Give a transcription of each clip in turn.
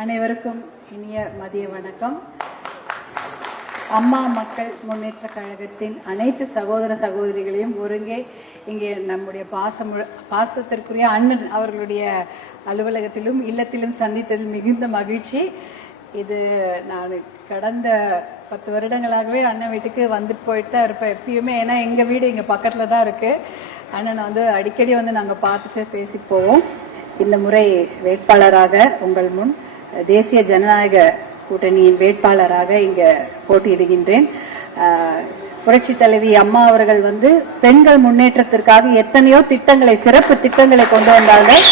அனைவருக்கும் இனிய மதிய வணக்கம். அம்மா மக்கள் முன்னேற்ற கழகத்தின் அனைத்து சகோதர சகோதரிகளையும் ஒருங்கே இங்கே நம்முடைய பாசத்திற்குரிய அண்ணன் அவர்களுடைய அலுவலகத்திலும் இல்லத்திலும் சந்தித்ததில் மிகுந்த மகிழ்ச்சி. இது நான் கடந்த 10 வருடங்களாகவே அண்ணன் வீட்டுக்கு வந்துட்டு போயிட்டு தான் இருப்பேன் எப்பயுமே. ஏன்னா எங்கள் வீடு இங்கே பக்கத்தில் தான் இருக்குது. அண்ணனை அடிக்கடி நாங்கள் பார்த்துட்டு பேசிட்டு போவோம். இந்த முறை வேட்பாளராக உங்கள் முன் தேசிய ஜனநாயக கூட்டணியின் வேட்பாளராக இங்க போட்டியிடுகின்றேன். புரட்சி தலைவி அம்மா அவர்கள் பெண்கள் முன்னேற்றத்திற்காக எத்தனையோ திட்டங்களை, சிறப்பு திட்டங்களை கொண்டு வந்தார்கள்.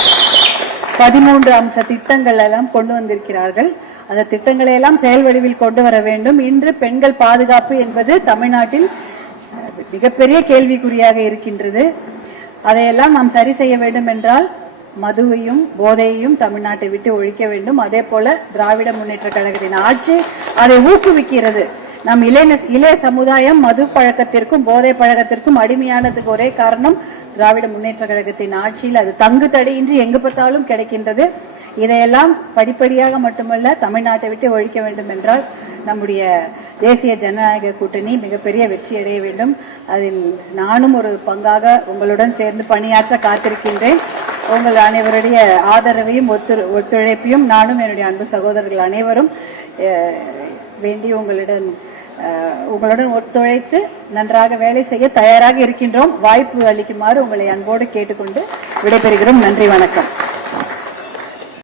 13 அம்ச திட்டங்கள் எல்லாம் கொண்டு வந்திருக்கிறார்கள். அந்த திட்டங்களை எல்லாம் செயல் வடிவில் கொண்டு வர வேண்டும். இன்று பெண்கள் பாதுகாப்பு என்பது தமிழ்நாட்டில் மிகப்பெரிய கேள்விக்குறியாக இருக்கின்றது. அதையெல்லாம் நாம் சரி செய்ய வேண்டும் என்றால் மதுவையும் போதையையும் தமிழ்நாட்டை விட்டு ஒழிக்க வேண்டும். அதே போல திராவிட முன்னேற்ற கழகத்தின் ஆட்சி அதை ஊக்குவிக்கிறது. நம் இளைய சமுதாயம் மது பழக்கத்திற்கும் போதை பழக்கத்திற்கும் அடிமையானதுக்கு ஒரே காரணம் திராவிட முன்னேற்ற கழகத்தின் ஆட்சியில் அது தங்கு தடையின்றி எங்கு பார்த்தாலும் கிடைக்கின்றது. இதையெல்லாம் படிப்படியாக மட்டுமல்ல தமிழ்நாட்டை விட்டு ஒழிக்க வேண்டும் என்றால் நம்முடைய தேசிய ஜனநாயக கூட்டணி மிகப்பெரிய வெற்றி அடைய வேண்டும். அதில் நானும் ஒரு பங்காக உங்களுடன் சேர்ந்து பணியாற்ற காத்திருக்கின்றேன். உங்கள் அனைவருடைய ஆதரவையும் ஒத்துழைப்பையும் நானும் என்னுடைய அன்பு சகோதரர்கள் அனைவரும் வேண்டி உங்களுடன் ஒத்துழைத்து நன்றாக வேலை செய்ய தயாராக இருக்கின்றோம். வாய்ப்பு அளிக்குமாறு உங்களை அன்போடு கேட்டுக்கொண்டு விடைபெறுகிறோம். நன்றி, வணக்கம்.